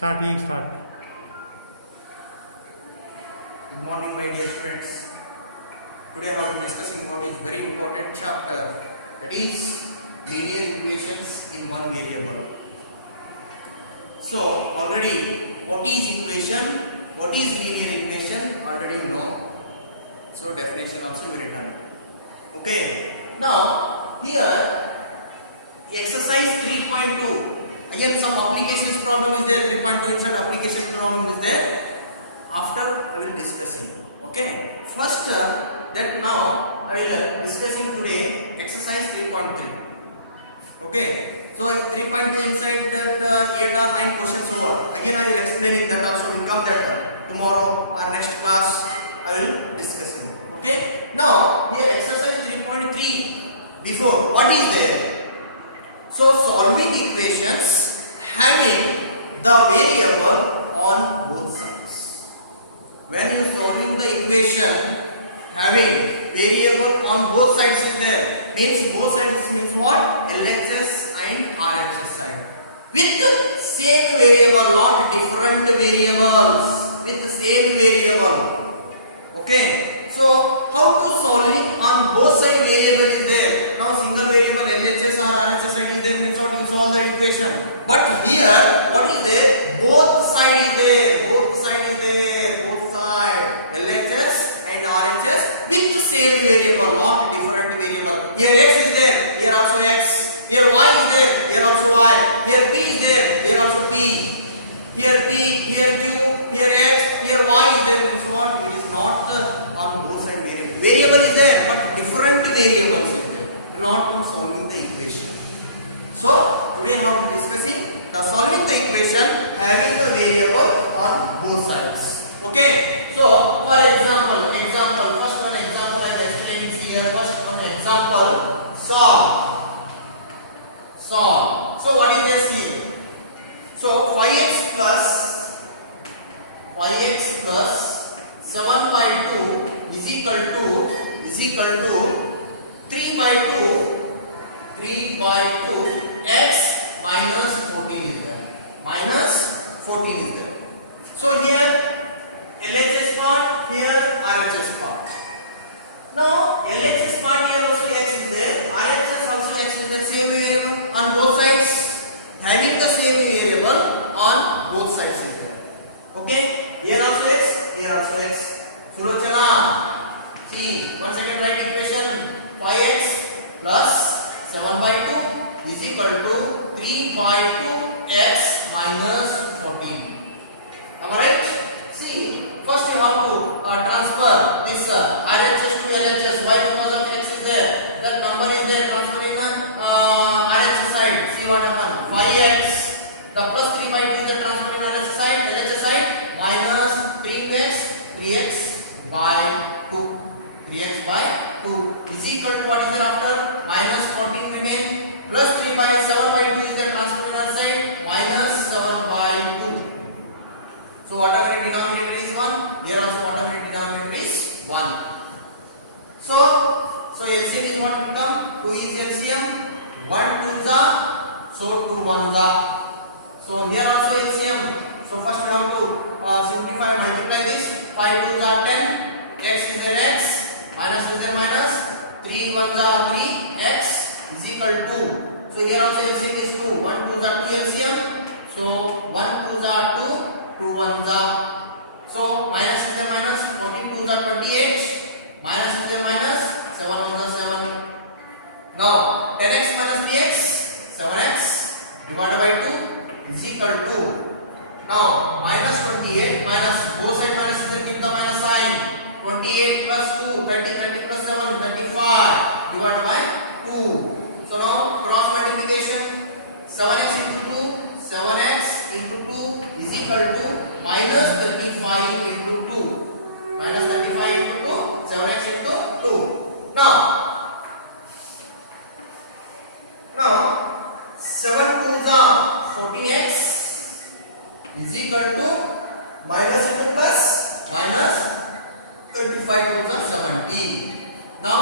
Start. Good morning, my dear students. Today I will be discussing about a very important chapter. That is linear equations in one variable. So already, what is equation? What is linear equation? Already you know. So definition also will be written. Okay. Now here exercise 3.2. Again some applications problem is there. 3.2 inside application problem is there. After I will discuss it. Okay. First that now I will discussing today exercise 3.3. Okay. So 3.3 inside that 8 or 9 questions more. Again I will explain that also will come that tomorrow or next class I will discuss it. Okay. Now here exercise 3.3 before what is there? So solving equations having the variable on both sides. When you solving the equation having variable on both sides is there, means both sides means what? LHS and RHS side. With same variable, not different variables. With same variable. Okay. So how to solving on both side variable is there. Now single variable LHS or RHS side is there means what you solve the equation. But here what is there? Both side is there. Both side is there. Both side LHS and RHS with the same variable, not different variable. Here x is there. Here also x. Here y is there. Here also y. Here p is there. Here also p. Here p. Here q. Here x. Here y is there. Means what? It is not on both side variable. Variable is there, but different variables. Not on solving the equation. So today I am discussing the solving the equation having a variable on both sides. Okay. So for example, first one example I am explaining here. First one example, solve. So what is this here? So 5x plus 7 by 2 is equal to 3 by 2 x minus 14 is there. So here LHS part, here RHS part. Now LHS part here also x is there, RHS also x is there, same variable on both sides, having the same variable on both sides is there. Okay, here also x, here also x. Sulochana, see, once again write equation 5x plus 7 by 2 is equal to 3 by 2x minus 14. Am I right? See, first you have to transfer this RHS to LHS. Why? Because of x is there. That number is there transferring RHS side. See what happened? 5x. The plus 3 by 2 is the transferring LHS side minus 3x by 2. 3x by 2 is equal to what is there after? Minus 14 remain. Plus 3 by 7 by 2 is the transferring on side minus 7 by 2. So automatic denominator is 1. Here also automatic denominator is 1. So LCM is what will come? 2 is LCM. 1 2 za. So 2 1 za. So here also LCM. So first we have to simplify, multiply this. 5 2 za 10. X is there x. Minus is there minus. 3 1 za 3. X is equal to 2. So here also LCM is 2. 1 2 za 2 LCM. So 1 2 za 2. 2 1 za. So minus is there minus. 14 2 za 28. Minus is there minus. 7 1 za 7. Now 10x minus 3x. 7x divided by 2 is equal to. Now minus 28 minus both side minus is there, keep the minus sign. 28 plus 2 30 plus 7 35 divided by 2. So now cross multiplication 7x into 2 7x into 2 is equal to minus 35 into 2 minus 35 into 2 7x into 2. Now 7 2 za 14x is equal to minus into plus minus 25 2 za 70. Now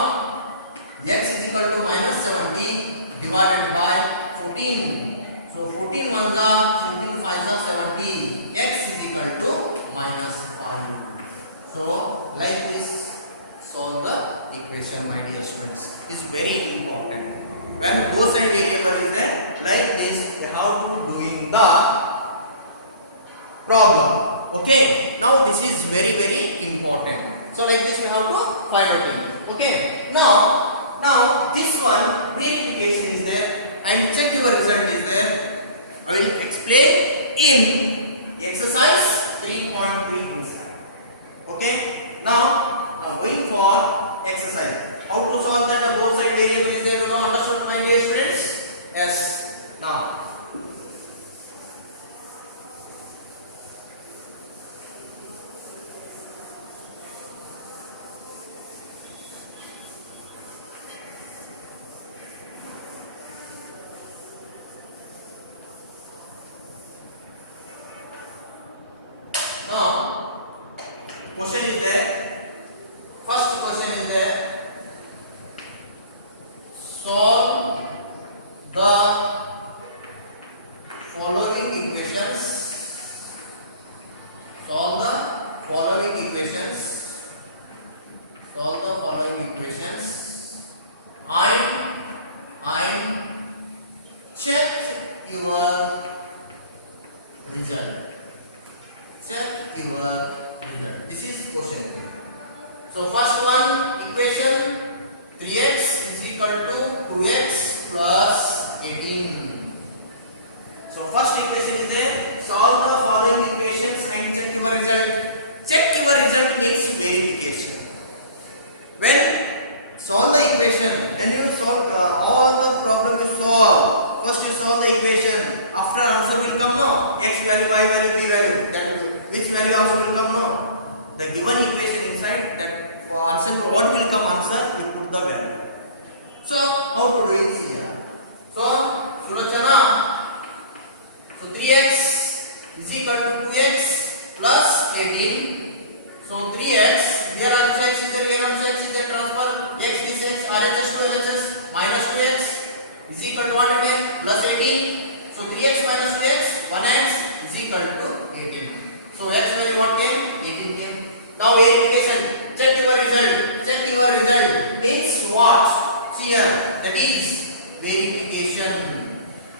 x is equal to minus 70 divided by 14. So 14 1 za 14 5 za 70. x value, y value, b value. That which value also will come now? The given equation inside that answer, what will come answer? You put the value. So how to do it here? So Sulochana, so 3x is equal to 2x plus 18. So 3x, here also x is there, here also x is there, transfer x this x, RHS to LHS, minus 2x is equal to what again? Plus 18. So 3x minus 2x, 1x is equal to 18. So x value what came? 18 came. Now verification, check your result. Check your result means what? See here, that is verification.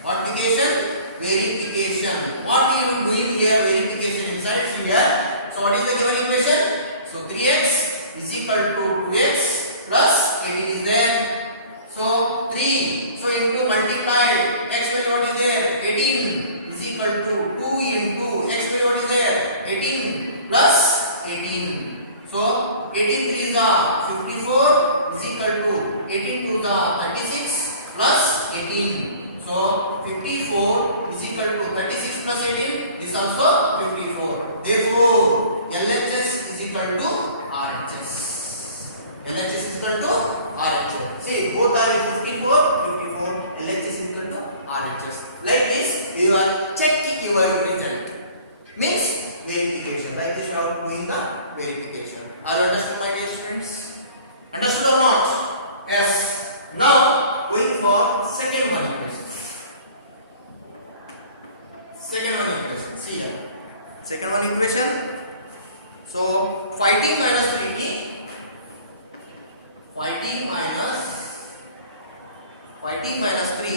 What verification? Verification. What are you doing here? Verification inside. See here. So what is the given equation? So 3x is equal to 2x plus 18 is there. So 3. So into multiplied. X value what is there? 18 is equal to 2 into x value what is there? 18 plus 18. So 18 3 is the 54 is equal to 18 to the 36 plus 18. So 54 is equal to 36 plus 18 is also 54. Therefore LHS is equal to RHS. LHS is equal to RHS. See, both are 54, 54. LHS is equal to RHS. Like this, you are checking your result. Means verification. Like this, you are doing the verification. Are you understood, my dear students? Understood or not? Yes. Now going for second one equation. Second one equation. See here. Second one equation. So 5t minus 3t. 5t minus 3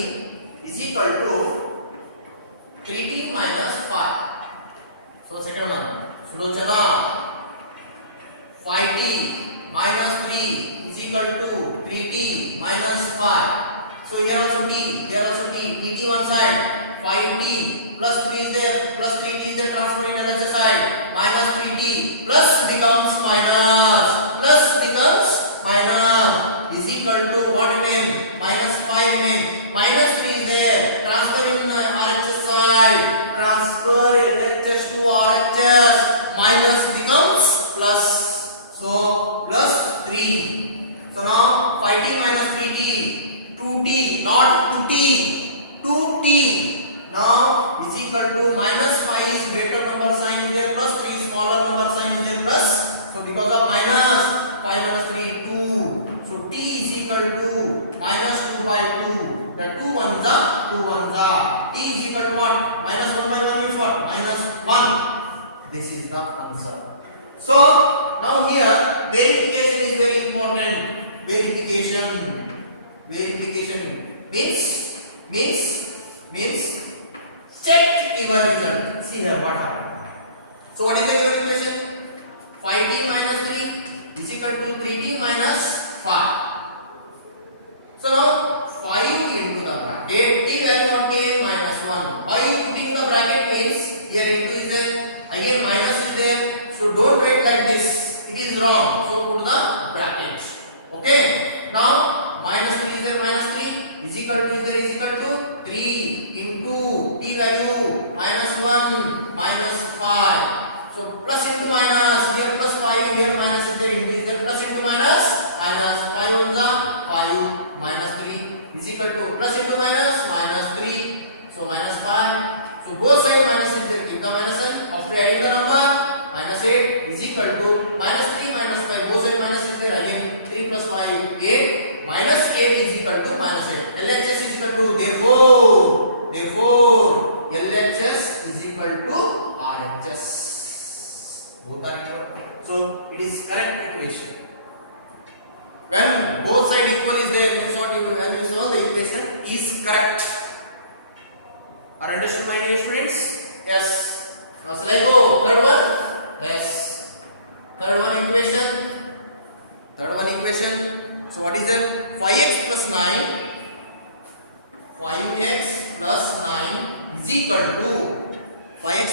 is equal to 3t minus 5. So second one. Sulochana. 5t minus 3 is equal to 3t minus 5. So here also t, here also t. Tt one side. 5t plus 3 is there, plus 3t is there, transfer in another side. Minus 3t plus becomes minus. Plus becomes minus. Is equal to what remain? Minus 5 remain. Minus 3 is there. Transfer in RHS side. Transfer LHS to RHS. Minus becomes plus. So plus 3. So now 5t minus 3t. 2t, not 2t. 2t. Now is equal to minus 5 is greater number sign is there, plus 3 smaller number sign is there, plus. So because of minus 5 minus 3 2. So t is equal to minus 2 by 2. The 2 ones are 2 ones are. T is equal to what? Minus 1 by 1 means what? Minus 1. This is the answer. So now here verification is very important. Verification. Verification means check your result. See here what happened. So what is the given equation? 5t minus 3 is equal to 3t minus 5. So now 5 into the bracket. T value what came? Minus 1. By putting the bracket means here into is there, again minus is there. So don't write like this. It is wrong. So put the bracket. Okay. Now minus 3 is there, minus 3 is equal to is there, is equal to 3 into t value minus 1 minus 5. So plus into minus, here plus 5, here minus is there, is there, plus into minus, minus 5 ones are 5 minus 3 is equal to plus into minus, minus 3. So minus 5. So both sides minus is there, keep the minus sign. After adding the number, minus 8 is equal to minus 3 minus 5. Both sides minus is there, again 3 plus 5 8. Minus 8 is equal to minus 8. LHS is equal to, therefore LHS is equal to RHS. Both are equal. So it is correct equation. When both sides equal is there, means what you when you solve the equation is correct. Are understood, my dear students? Yes. Now shall I go third one? Yes. Third one equation. So what is that? 5x plus 9. 5x plus 9 is equal to 5x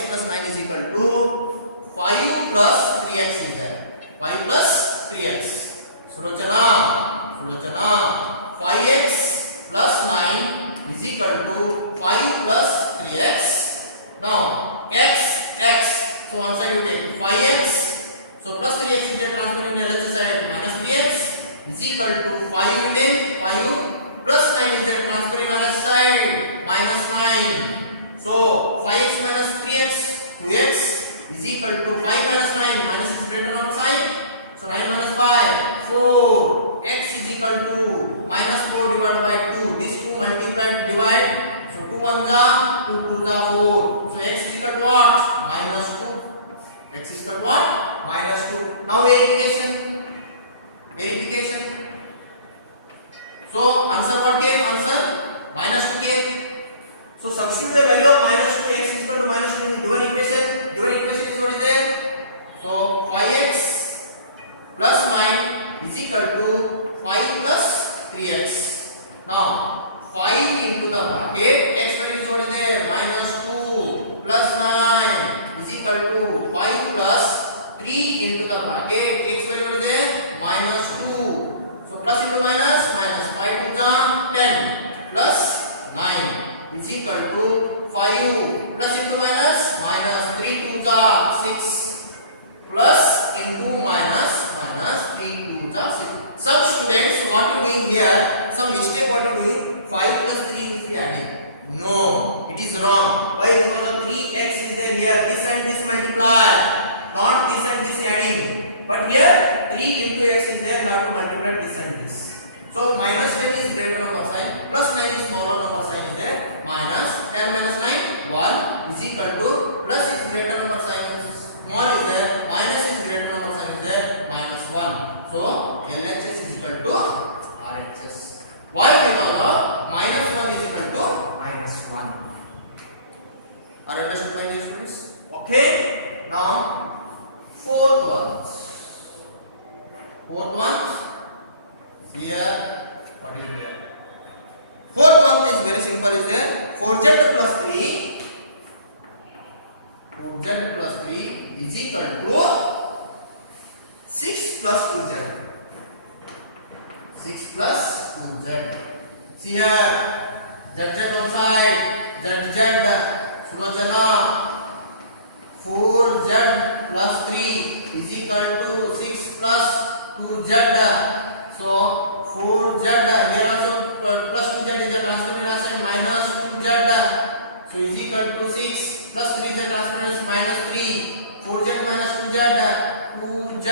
2z plus 3 is equal to 6 plus 2z. 6 plus 2z. See here, zz on side, zz, Sulochana, 4z plus 3 is equal to 6 plus 2z. So 4z, here also plus 2z is a transformation asset minus 2z. So is equal to 6 plus 3 is a transformation minus 3. 4z minus 2z, 2z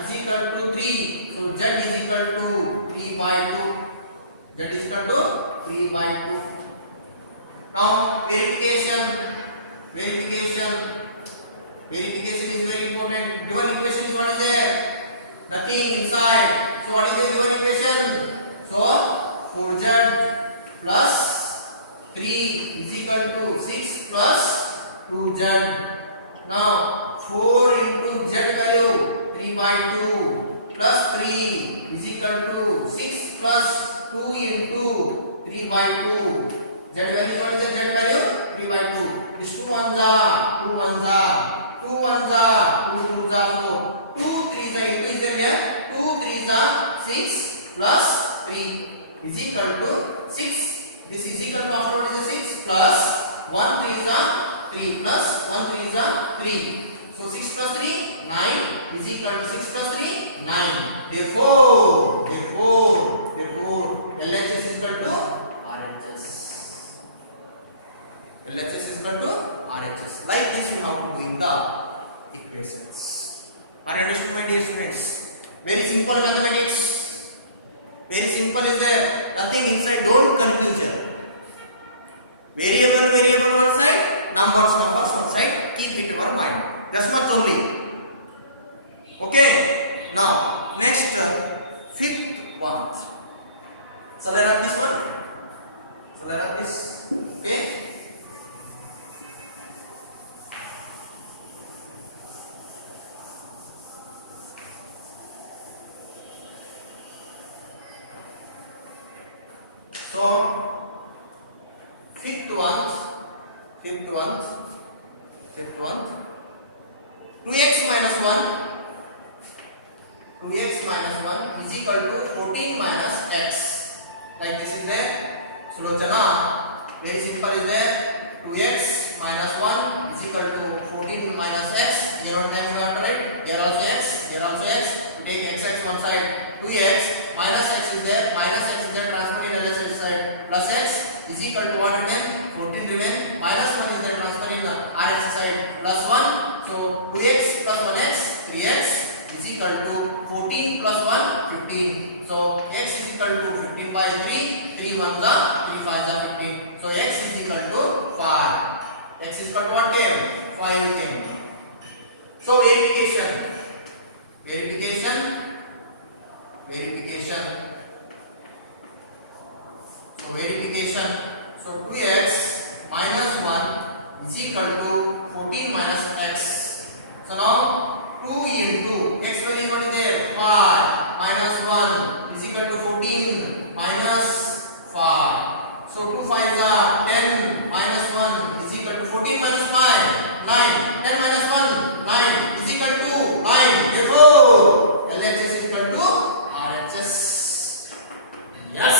is equal to 3. So z is equal to 3 by 2. Z is equal to 3 by 2. Now verification is very important. Given equation is what is there? Nothing inside. So what is the given equation? So 4z plus 3 is equal to 6 plus 2z. Now 4 into z value 3 by 2 plus 3 is equal to 6 plus 2 into 3 by 2. Z value, what is the Z value? 3 by 2. This 2 ones are 2 ones are 2 ones are 2 twos are 4. 2 threes are into is there here? 2 threes are 6 plus 3 is equal to 6. This is equal to after what is the 6 plus 1 threes are 3 plus 1 threes are 3. So 6 plus 3 9 is equal to 6 plus 3 9. Therefore LHS is equal to RHS. LHS is equal to RHS. Like this you have to do in the equations. Are you understood, my dear students? Very simple mathematics. Very simple is there. Nothing inside. Don't confusion. Variable one side. Numbers one side. Keep it in your mind. That's much only. Okay. Now next fifth one. So let up this one. So let up this. Okay. So fifth one, 2x minus 1 is equal to 14 minus x. Like this is there. Sulochana, very simple is there. 2x minus 1 is equal to 14 minus x. Here on time you have to write. Here also x. You take x one side. 2x minus x is there. Minus x is there. Transfer in LHS side. Plus x is equal to what remain? 14 remain. Minus 1 is there. Transfer in RHS side. Plus 1. So 2x plus 1x, 3x is equal to 14 plus 1, 15. So x is equal to 15 by 3. 3 1s are 3 5s are 15. So x is equal to 5. X is equal to what came? 5 came. So verification. So 2x minus 1 is equal to 14 minus x. So now 2 into x value what is there? 5 minus 1 is equal to 14 minus 5. So 2 5s are 10 minus 1 is equal to 14 minus 5 9. 10 minus 1 9 is equal to 9. Therefore LHS is equal to RHS. Yes,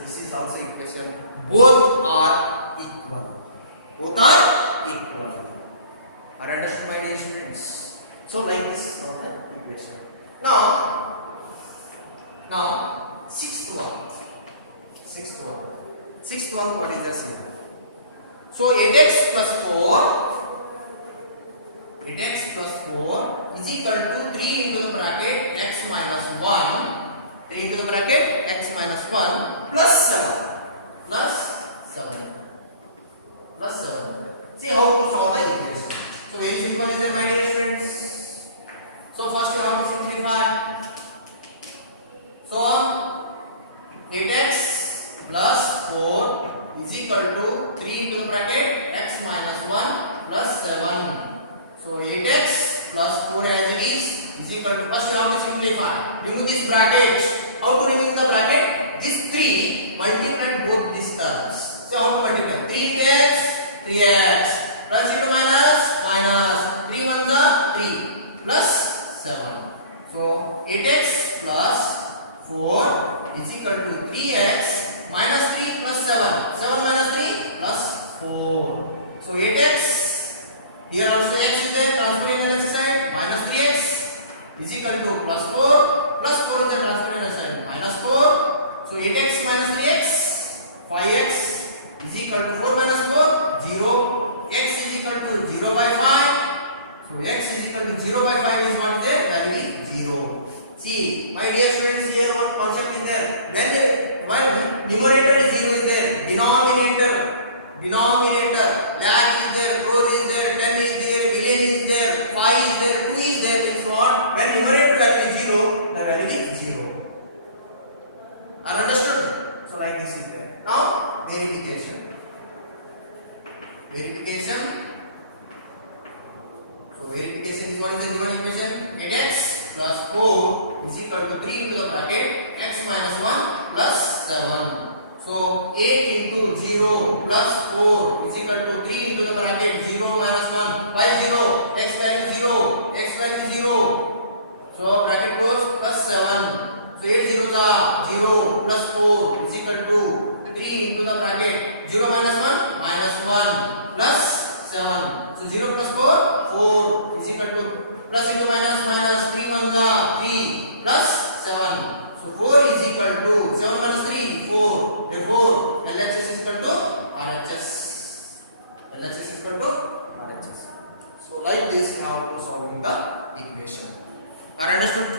this is also equation. Both are equal. Are understood, my dear students? So like this for the equation. Now sixth one, what is this here? So 8x plus 4 is equal to 3 into the bracket x minus 1. 3 into the bracket x minus 1 plus 7. See how to solve the equation. So very simple is it, my dear students. So first you have to simplify. So 8x plus 4 is equal to 3 into the bracket x minus 1 plus 7. So 8x plus 4 as it is equal to, first you have to simplify. Remove this bracket. How to remove the bracket? This 3 multiplied both these terms. So how to multiply? 3x plus into minus to plus 4, 4 is equal to plus into minus minus 3 1 जा 3 plus 7. So 4 is equal to 7 minus 3 4. Therefore LHS is equal to RHS. LHS is equal to RHS. So like this we have to solving the equation. Are understood?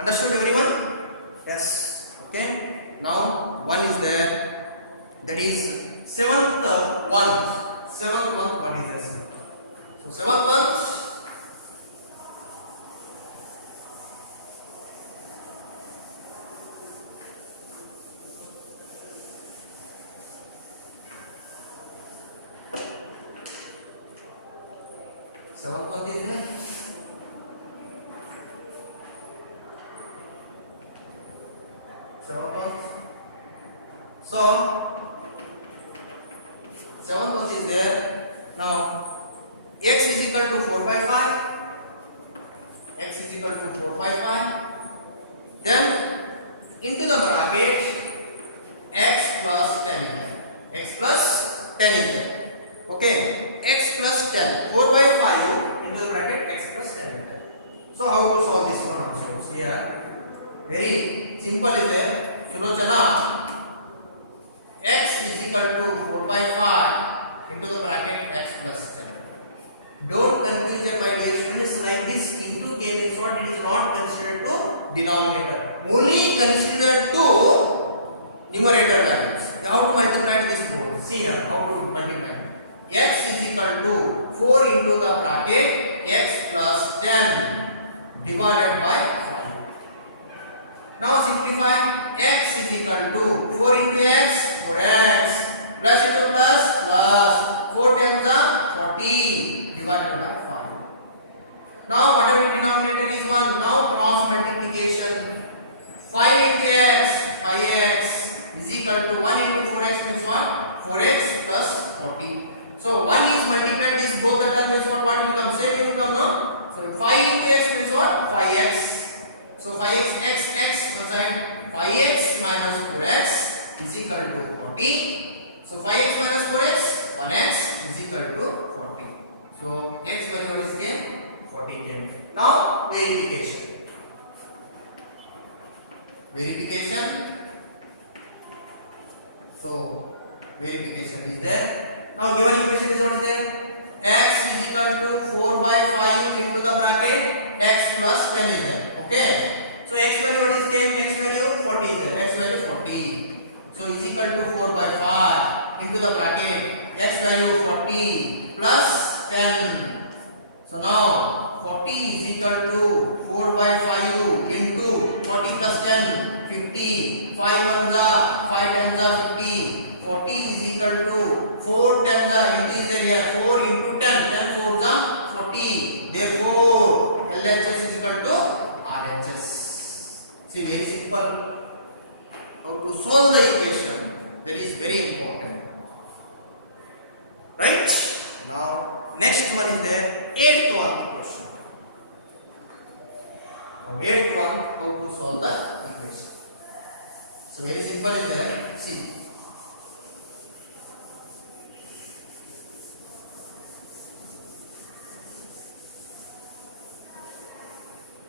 Understood everyone? Yes. Okay. Now one is there. That is seventh one. Seventh one. What is this? So seventh one. Seventh one is there. Seventh one. So seventh one is there. Now x is equal to 4 by 5. X is equal to 4 by 5. Then into the bracket x plus 10. X plus 10 is there. Okay. X plus 10. 4 by 5 into the bracket x plus 10. So how to solve this one also? Here very simple is there. Sulochana x is equal to 4 by 5 into the bracket x plus 10. Don't confuse it, my dear students. Like this into k means what? It is not considered to denominator. Only considered to numerator values. How to multiply this 4? See here how to multiply. X is equal to 4 into the bracket x plus 10 divided by 5. Now simplify. X is equal to 4 into x, 4x, plus into plus, plus 4 times the 40 divided by 5. Now whatever denominator is 1, now cross multiplication. 5 into x, 5x is equal to 1 into 4x means what? 4x plus 40. So 1 is multiplied this both the terms what becomes same will become no. So 5 into x means what? 5x. So 5x x one side 5x minus 4x is equal to 40. So 5x minus 4x 1x is equal to 40. So x value is again 40 came. Now verification. Verification. So verification is there. Now given equation is not there. X is equal to 4 by 5 into the bracket x plus 10 is there. Okay. So x value what is there? X value 40 is there. X value 40. So is equal to 4 by 5 into the bracket x value 40 plus 10. So now 40 is equal to 4 by 5 into 40 plus 10 50. 5 times 5 times 50. 40 is equal to 4 times into this area 4 into 10 10 4 is 40. Therefore LHS is equal to RHS. See, very simple. How to solve the equation? That is very important. Right? Now, next one is there. 8th one question. 8th one, how to solve the equation? So very simple is there. See.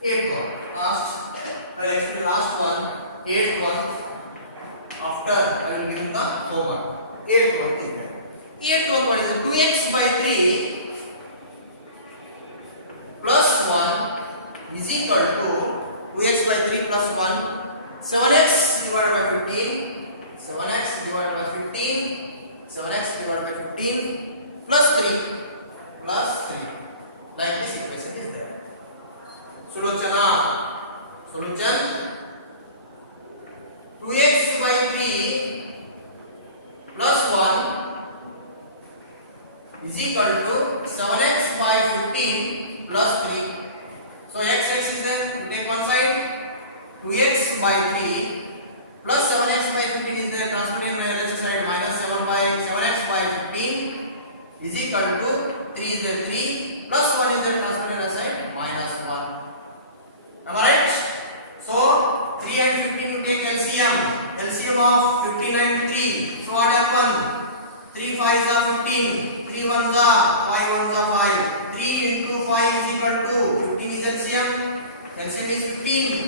Eighth one. Last one. 8th one. After I will give you the homework. 8th one. 8th one what is it? 2x by 3 plus 1 is equal to 2x by 3 plus 1 7x divided by 15 7x divided by 15 7x divided by 15 plus 3 like this equation is there. Sulochana solution 2x by 3 plus 1 is equal to 7x by 15 plus 3. So x is there, you take one side 2x by 3 plus 7x by 15 is there, transfer in the other side minus 7x by 15 is equal to 3 is there 3 plus 1 is there, transfer in the other side minus 1. Am I right? So 3 and 15 you take LCM of 15 and 3. So what happened? 3 5s are 15, 3 1s are 5 1s are 5. LCM is 15.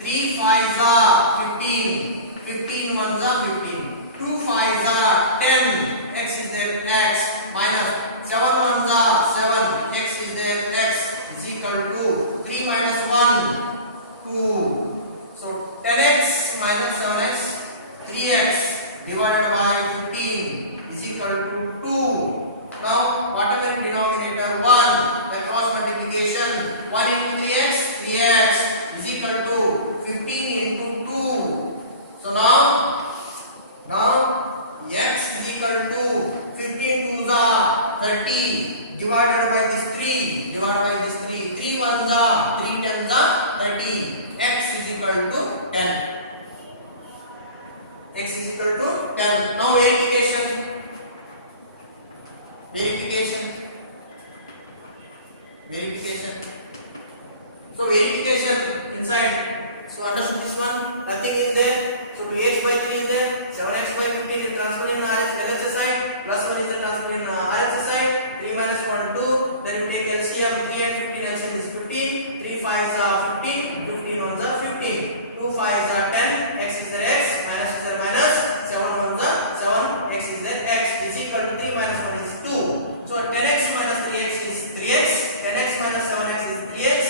3 5s are 15. 15 1s are 15. 2 5s are 10. X is there x minus 7 1s are 7. X is there x is equal to 3 minus 1 2. So 10x minus 7x 3x divided by 15 is equal to 2. Now whatever denominator 1, the cross multiplication 1 into 3x 3x is equal to 15 into 2. So now x is equal to 15 2s are 30 divided by this 3 3 1s are 3 10s are 30. X is equal to 10. X is equal to 10. Now verification. So verification inside. So understand this one. Nothing is there. So 2x by 3 is there. 7x by 15 is transferred in LHS side. Plus 1 is the transfer in RHS side. 3 minus 1 2. Then you take LCM. 3 and 15 LCM is 15. 3 5s are 15. 15 1s are 15. 2 5s are 10. X is there x. Minus is there minus. 7 1s are 7. X is there x is equal to 3 minus 1 is 2. So 10x minus 3x is 3x. 10x minus 7x is 3x.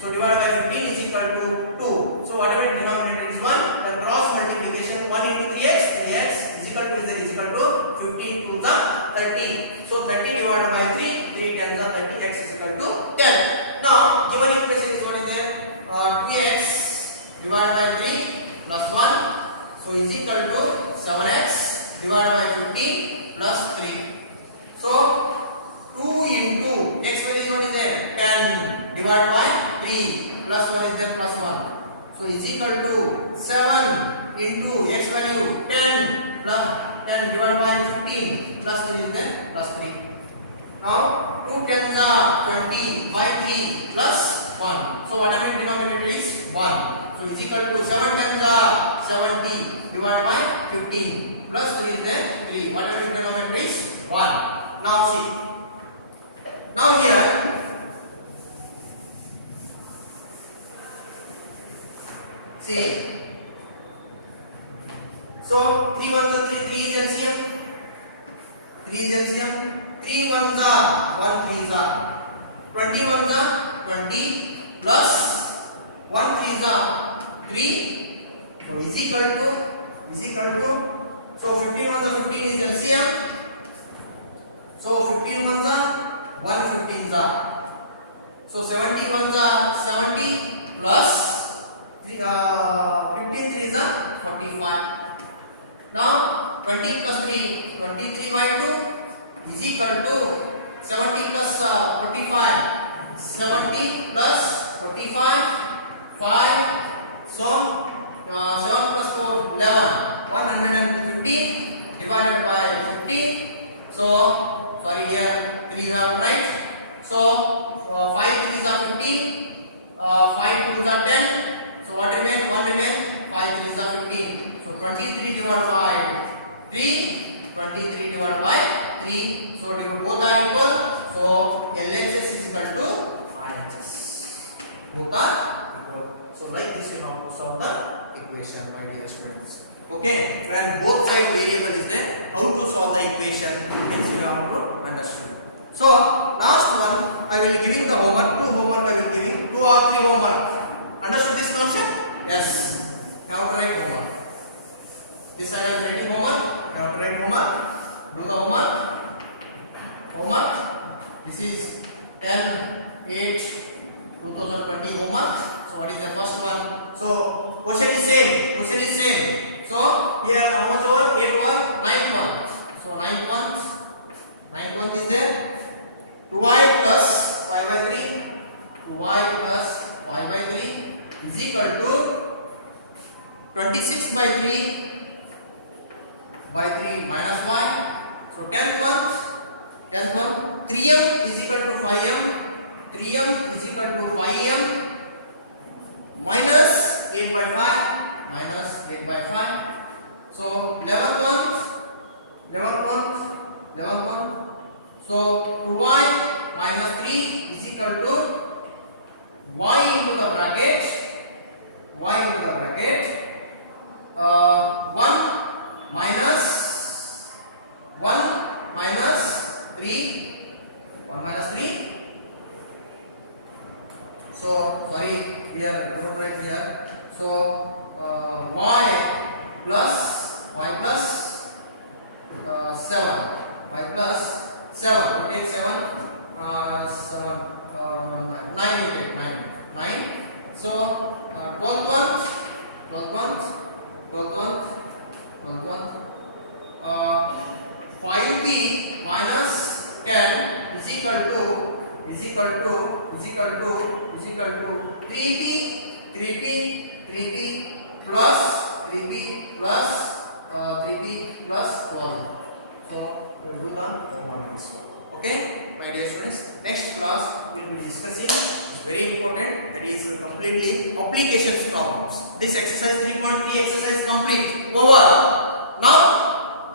So divided by 15 is equal to 2. So whatever denominator is 1, the cross multiplication 1 into 3x, 3x is equal to 15 to the 30. So 30 divided by 3, 3 10s are 30, x is equal to 10. Now given equation is what is there? 2x divided by 3 plus 1. So is equal to 7x divided by 15 plus 3. So 2 into x value is what is there? 10 divided by 3 plus 1 is there plus 1. So is equal to 7 into x value 10 plus 10 divided by 15 plus 3 is there plus 3. Now 2 10s are 20 by 3 plus 1. So whatever denominator is 1. So is equal to 7 10s are 70 divided by 15 plus 3 is there 3. Whatever denominator is 1. Now see. Now here see. So 3 1s are 3 3 is LCM. 3 is LCM. 3 1s are 1 3s are 20 1s are 20 plus 1 3s are 3. So is equal to so 15 1s are 15 is LCM. So 15 1s are 1 15s are. So 70 1s are 70 plus 15 3s are 45. Now 20 plus 3, 23 by 2 is equal to 70 plus 45. 70 plus 45 5. So 7 plus 4 11. 115 divided by 50. So sorry here 3 are right. So 5 3s are 15. 5 2s are 10. So what remain? 1 remain. 5 3s are 15. So 23 divided by 3. 23 divided by 3. So both are equal. So LHS is equal to RHS. Both are equal. So like this you have to solve the equation, my dear students. Okay, where both side variable is there, how to solve the equation? Hence you have to understand. So last one, I will give you the homework. 2 homework I will give you. 2 or 3 homework. Understood this concept? Yes. You have to write homework. This I am writing homework. You have to write homework. Do the homework. Homework. This is 10/8/2020 homework. So what is the first one? So question is same. So here how much over? 8 over 9 months. So 9 months. 9 months is there. 2y plus 5 by 3. 2y plus 5 by 3 is equal to 26 by 3 by 3 minus 1. So 10 months. 3m is equal to 5m. 3m is equal to 5m minus 8 by 5 minus 8 by 5. So 11 months 9 you take 9. So 12th one, 5p minus 10 is equal to 3p plus 3p plus 1. So we will do the mathematics. Okay, my dear students. Next class we will be discussing is very important. That is completely applications problems. This exercise 3.3 exercise complete over. Now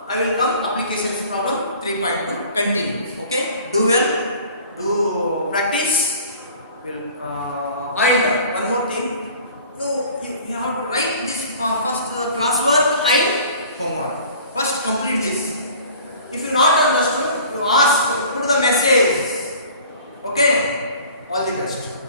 I will come applications problem 3.2 continue. Okay, do well, do practice. Will and one more thing. So you have to write this first classwork and homework. First complete this. If you not understood, you ask, put the message. Okay, all the best.